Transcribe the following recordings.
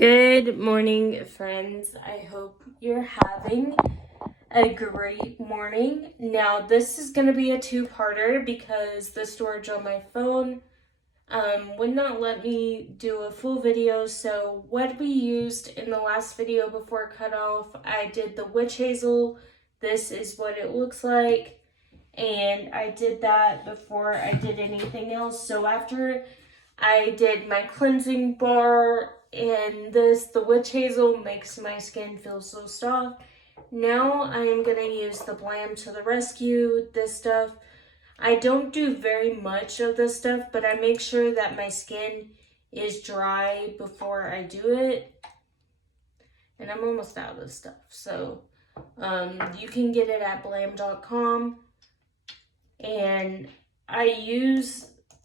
Good morning, friends. I hope you're having a great morning. Now, this is going to be a two-parter because the storage on my phone would not let me do a full video. So what we used in the last video before cutoff, I did the witch hazel. This is what it looks like. And I did that before I did anything else. So after I did my cleansing bar and the witch hazel makes my skin feel so soft. Now I am going to use the Blam to the Rescue, this stuff. I don't do very much of this stuff, but I make sure that my skin is dry before I do it. And I'm almost out of this stuff. So you can get it at blam.com. And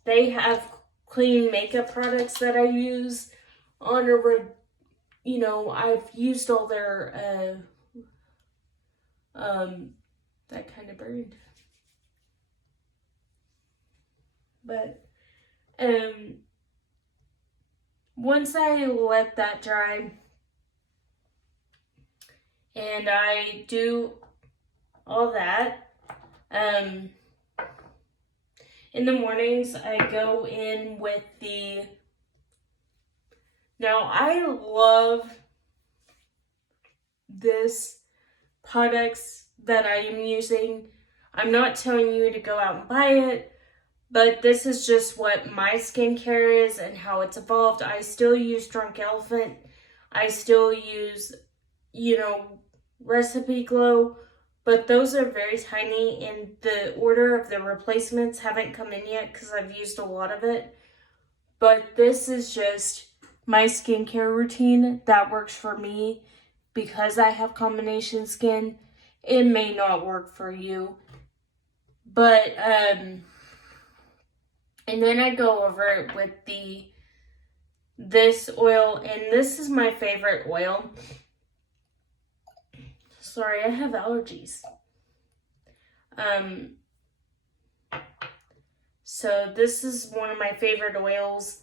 they have clean makeup products that I use on I've used all their, that kind of burned. But, once I let that dry and I do all that, in the mornings, I go in with now I love this products that I am using. I'm not telling you to go out and buy it, but this is just what my skincare is and how it's evolved. I still use Drunk Elephant. I still use, Recipe Glow. But those are very tiny, and the order of the replacements haven't come in yet because I've used a lot of it. But this is just my skincare routine that works for me because I have combination skin. It may not work for you. But, and then I go over it with this oil, and this is my favorite oil. Sorry, I have allergies. So this is one of my favorite oils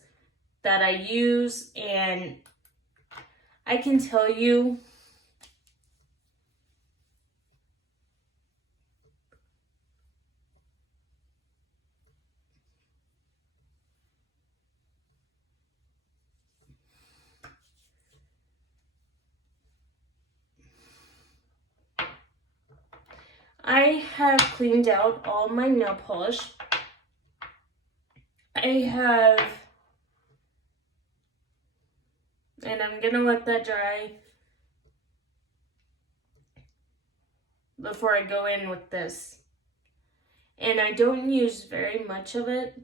that I use, and I can tell you I have cleaned out all my nail polish. And I'm gonna let that dry before I go in with this. And I don't use very much of it.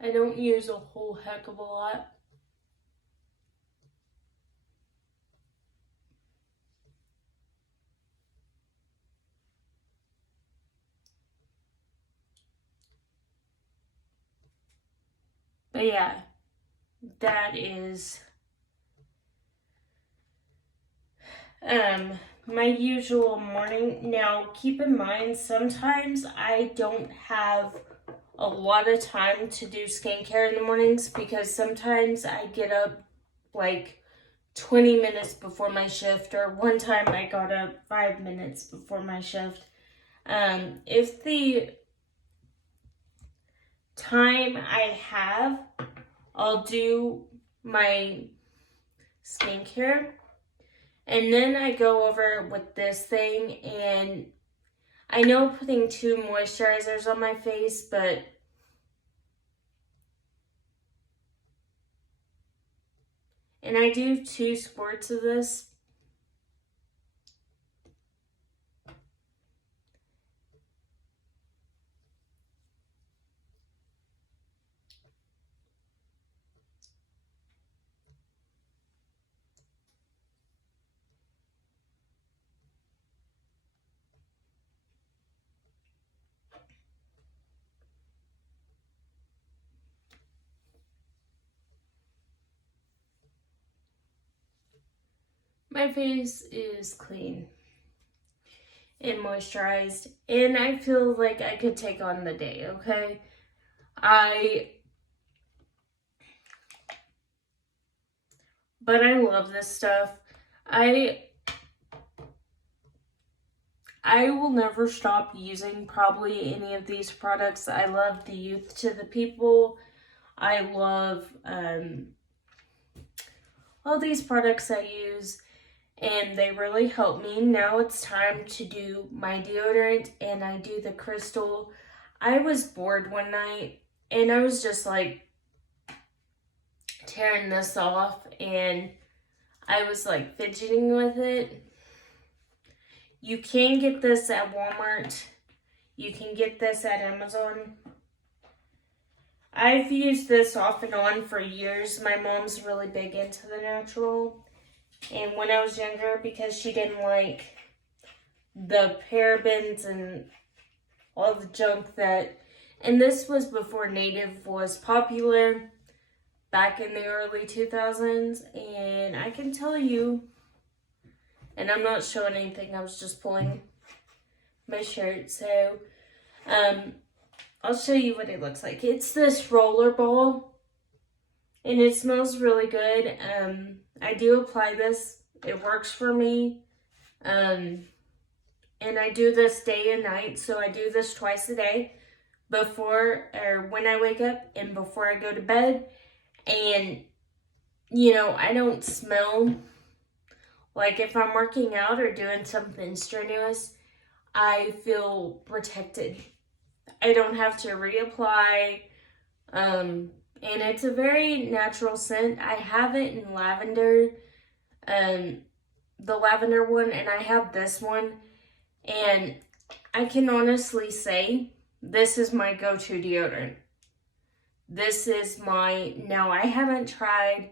I don't use a whole heck of a lot. But yeah, that is my usual morning. Now, keep in mind, sometimes I don't have a lot of time to do skincare in the mornings because sometimes I get up like 20 minutes before my shift, or one time I got up 5 minutes before my shift. If the time I have, I'll do my skincare. And then I go over with this thing, and I know putting 2 moisturizers on my face, but and I do 2 squirts of this. My face is clean and moisturized, and I feel like I could take on the day, okay? But I love this stuff. I will never stop using probably any of these products. I love the Youth to the People. I love all these products I use, and they really help me. Now it's time to do my deodorant, and I do the Crystal. I was bored one night, and I was just like tearing this off, and I was like fidgeting with it. You can get this at Walmart. You can get this at Amazon. I've used this off and on for years. My mom's really big into the natural. And when I was younger, because she didn't like the parabens and all the junk that... And this was before Native was popular, back in the early 2000s. And I can tell you, and I'm not showing anything, I was just pulling my shirt. So, I'll show you what it looks like. It's this roller ball, and it smells really good. I do apply this. It works for me. And I do this day and night, so I do this twice a day, before or when I wake up and before I go to bed. And, you know, I don't smell like if I'm working out or doing something strenuous. I feel protected. I don't have to reapply. And it's a very natural scent. I have it in lavender, the lavender one, and I have this one. And I can honestly say this is my go-to deodorant. This is now I haven't tried,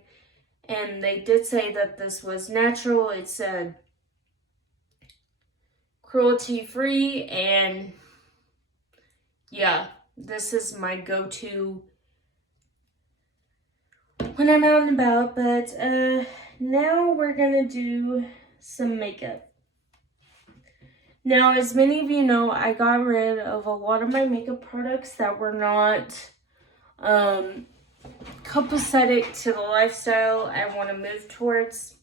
and they did say that this was natural. It's cruelty-free, and yeah, this is my go-to when I'm out and about. But now we're gonna do some makeup. Now, as many of you know, I got rid of a lot of my makeup products that were not copacetic to the lifestyle I want to move towards.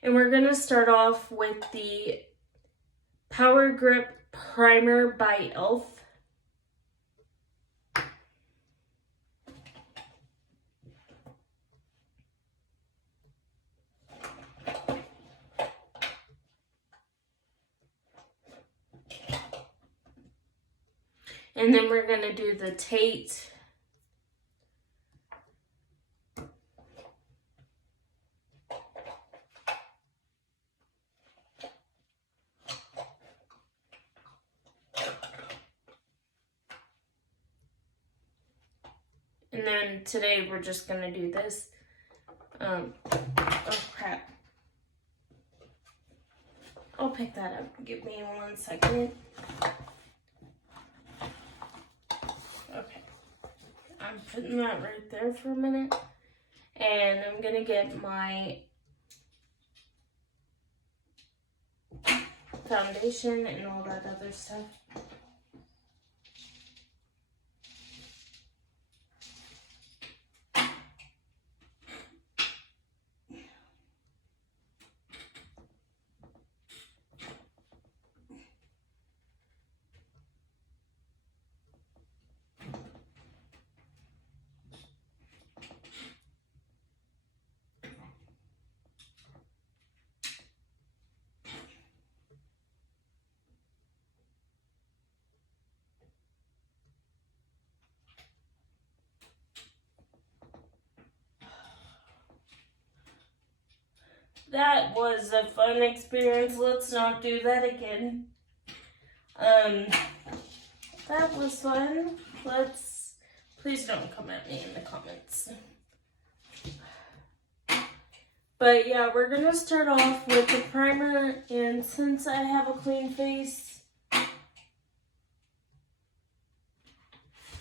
And we're going to start off with the Power Grip Primer by e.l.f. And then we're going to do the Tate And then today we're just going to do this. Oh crap. I'll pick that up. Give me 1 second. Okay. I'm putting that right there for a minute. And I'm going to get my foundation and all that other stuff. That was a fun experience. Let's not do that again. That was fun. Please don't come at me in the comments. But yeah, we're gonna start off with the primer, and since I have a clean face,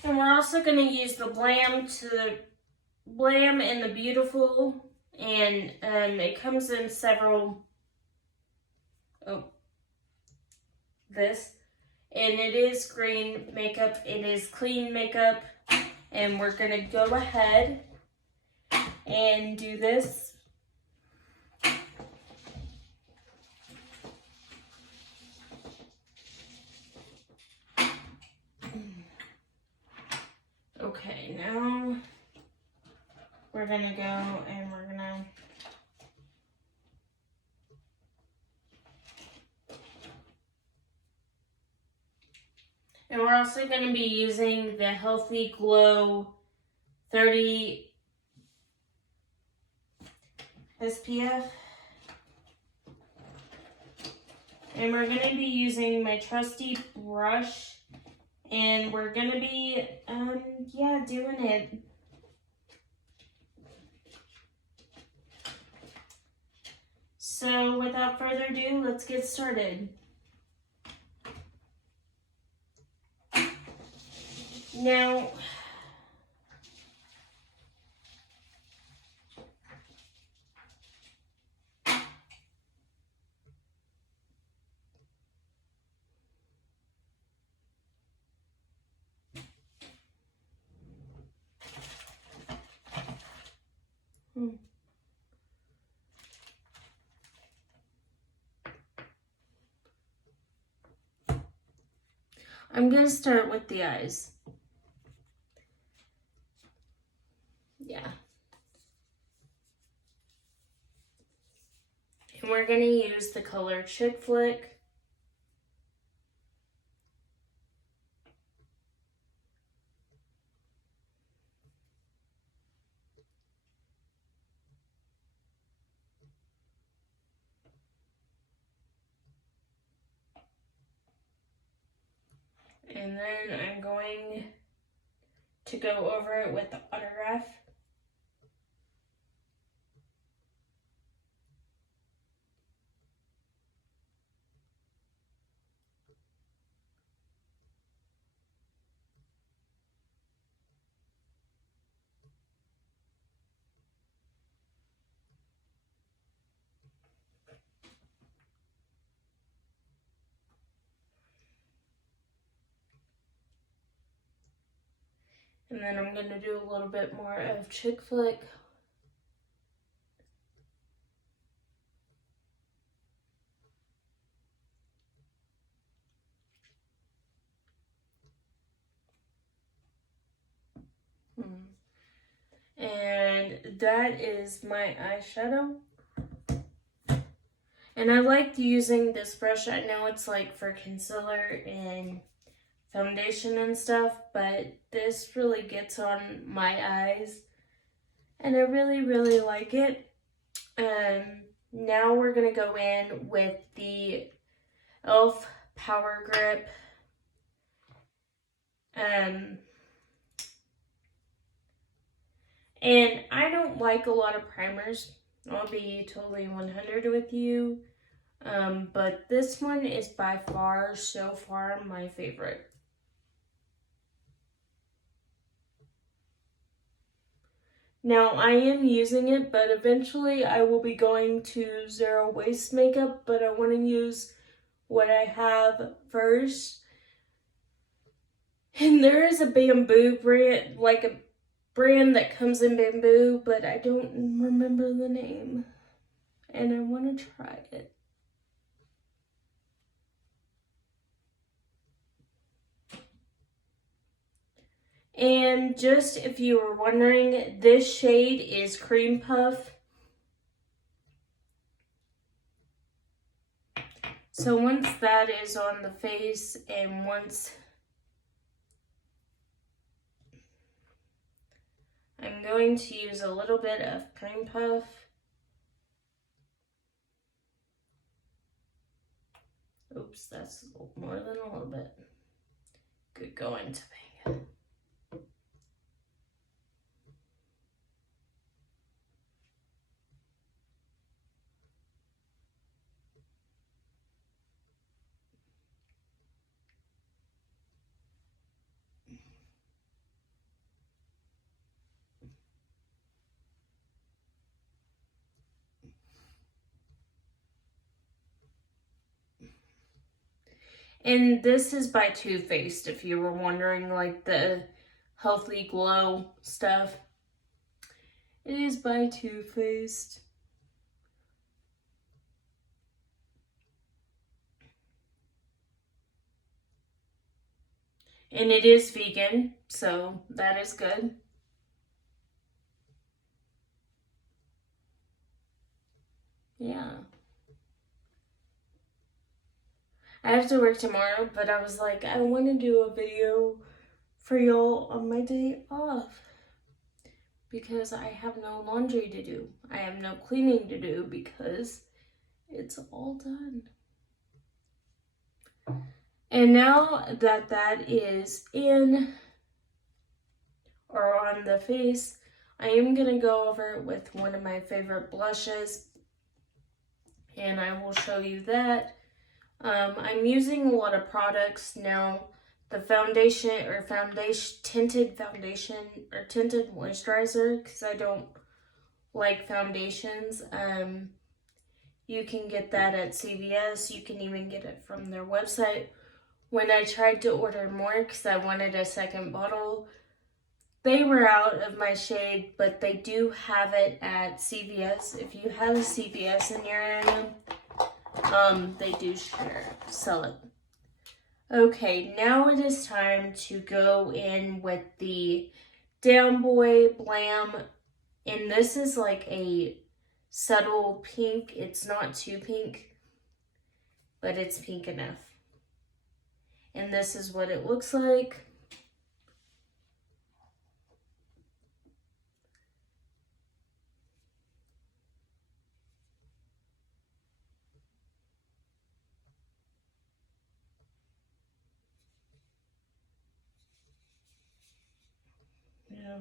and we're also gonna use the Blam and the Beautiful, and it comes in several, this, and it is green makeup, it is clean makeup, and we're gonna go ahead and do this. Okay, now we're gonna go and we're gonna we're also gonna be using the Healthy Glow 30 SPF. And we're gonna be using my trusty brush, and we're gonna be doing it. So without further ado, let's get started. Now, I'm gonna start with the eyes. Yeah. And we're gonna use the color Chick Flick. And then I'm going to go over it with the Autograph. And then I'm going to do a little bit more of Chick Flick. And that is my eyeshadow. And I like using this brush. I know it's like for concealer and foundation and stuff, but this really gets on my eyes. And I really, really like it. Now we're going to go in with the e.l.f. Power Grip. And I don't like a lot of primers. I'll be totally 100 with you. But this one is by far, so far, my favorite. Now, I am using it, but eventually I will be going to Zero Waste Makeup, but I want to use what I have first. And there is a bamboo brand, like a brand that comes in bamboo, but I don't remember the name. And I want to try it. And just if you were wondering, this shade is Cream Puff. So once that is on the face, and once I'm going to use a little bit of Cream Puff. Oops, that's more than a little bit. Good going to me. And this is by Too Faced, if you were wondering, like the healthy glow stuff. It is by Too Faced. And it is vegan, so that is good. Yeah. I have to work tomorrow, but I was like, I want to do a video for y'all on my day off because I have no laundry to do. I have no cleaning to do because it's all done. And now that that is in or on the face, I am going to go over it with one of my favorite blushes, and I will show you that. I'm using a lot of products now. The tinted foundation or tinted moisturizer, because I don't like foundations. You can get that at CVS. You can even get it from their website. When I tried to order more because I wanted a second bottle, they were out of my shade, but they do have it at CVS. If you have a CVS in your area, they do sell it. Okay, now it is time to go in with the Down Boy Blam, and this is like a subtle pink. It's not too pink, but it's pink enough. And this is what it looks like. Yeah.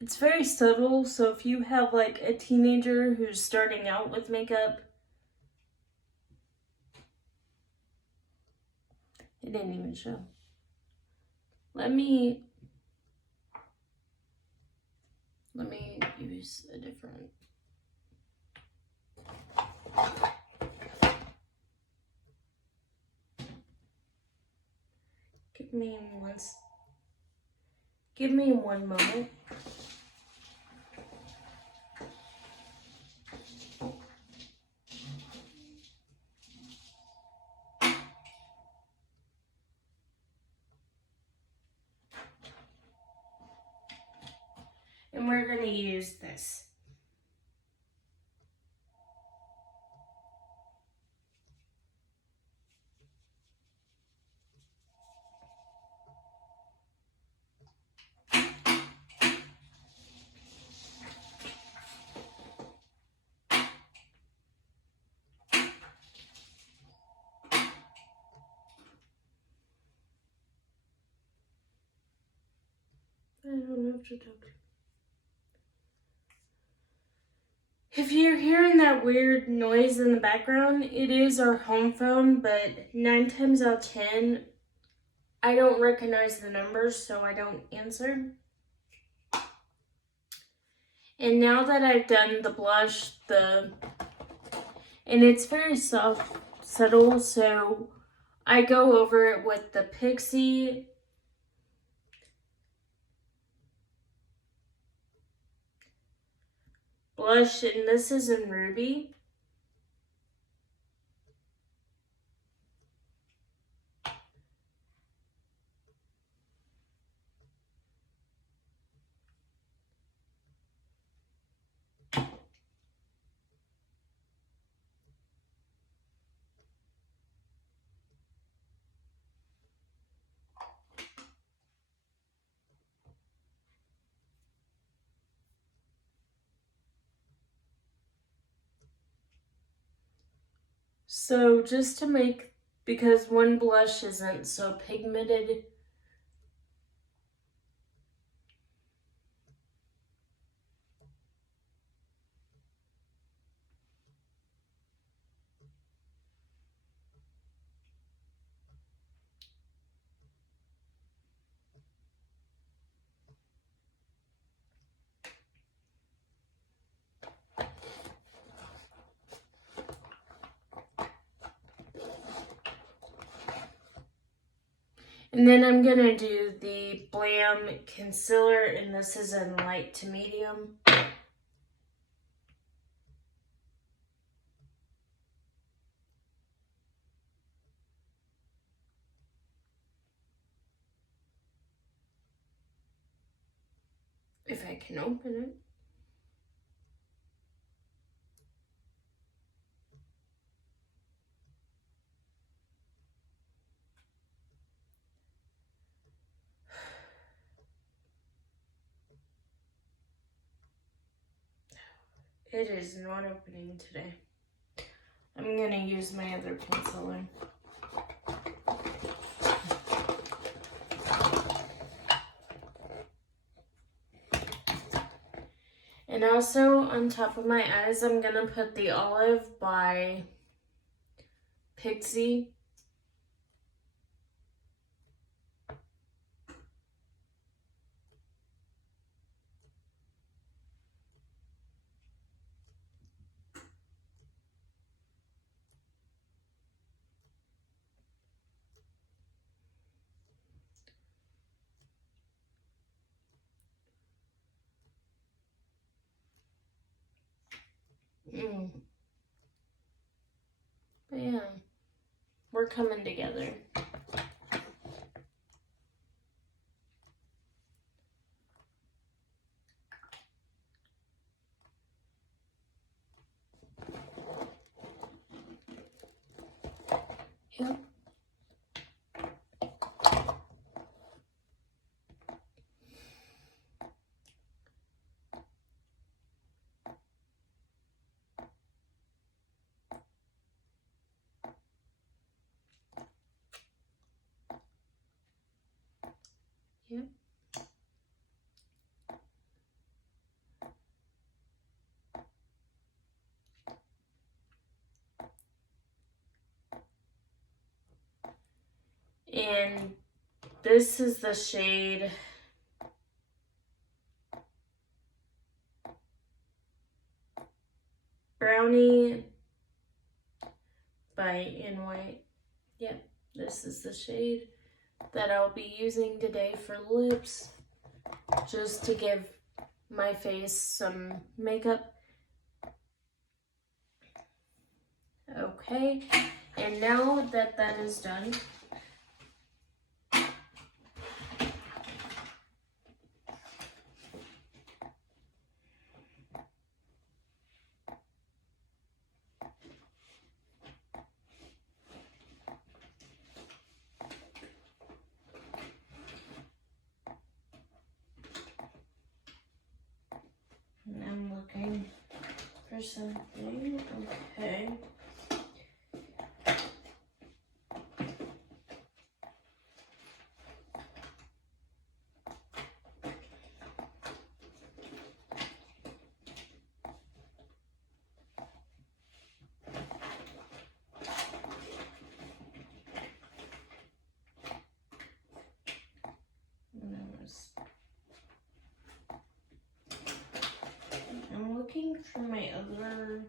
It's very subtle, so if you have like a teenager who's starting out with makeup, it didn't even show. Let me use a different. Give me one moment. And we're going to use this. I don't have to talk. If you're hearing that weird noise in the background, it is our home phone, but 9 times out of 10, I don't recognize the numbers, so I don't answer. And now that I've done the blush, and it's very soft, subtle, so I go over it with the Pixie blush, and this is in Ruby. So just to make, because one blush isn't so pigmented, And then I'm going to do the Blam Concealer, and this is in light to medium. If I can open it. It is not opening today. I'm gonna use my other concealer. And also on top of my eyes, I'm gonna put the Olive by Pixie. But yeah, we're coming together. Yep. Yep. And this is the shade Brownie by In White. Yep, this is the shade that I'll be using today for lips, just to give my face some makeup. Okay, and now that that is done, I'm looking for something. Okay. I'm looking for my other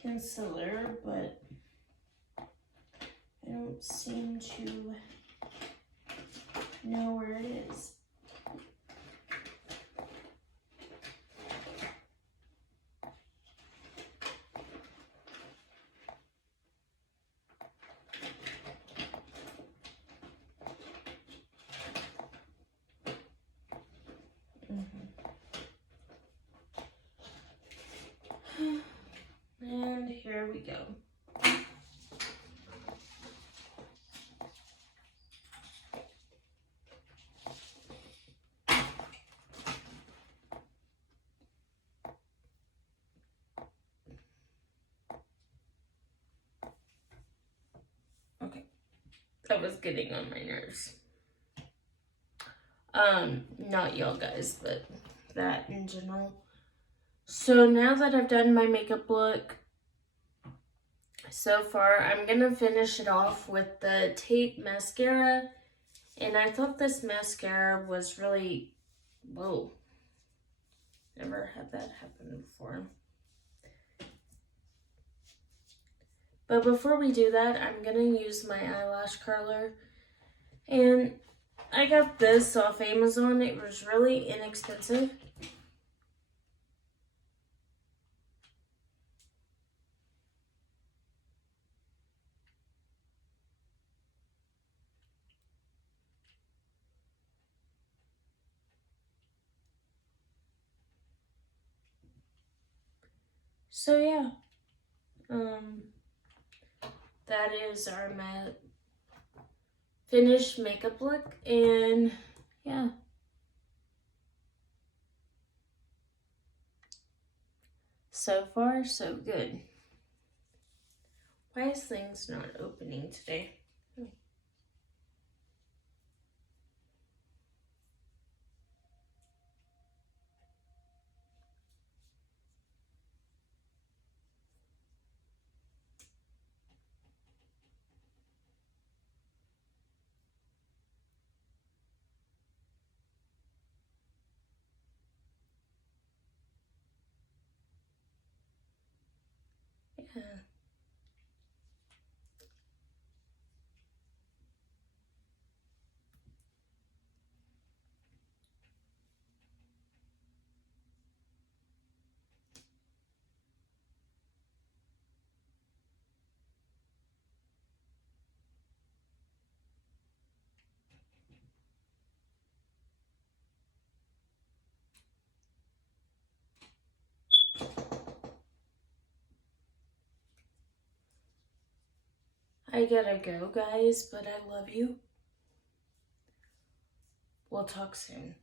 concealer, but I don't seem to know where it is. And here we go. Okay, that was getting on my nerves. Not y'all guys, but that in general. So now that I've done my makeup look so far, I'm gonna finish it off with the Tate mascara. And I thought this mascara was really, whoa, never had that happen before. But before we do that, I'm gonna use my eyelash curler And I got this off Amazon. It was really inexpensive. So yeah, that is our finished makeup look, and yeah. So far, so good. Why is things not opening today? Yeah. I gotta go, guys, but I love you. We'll talk soon.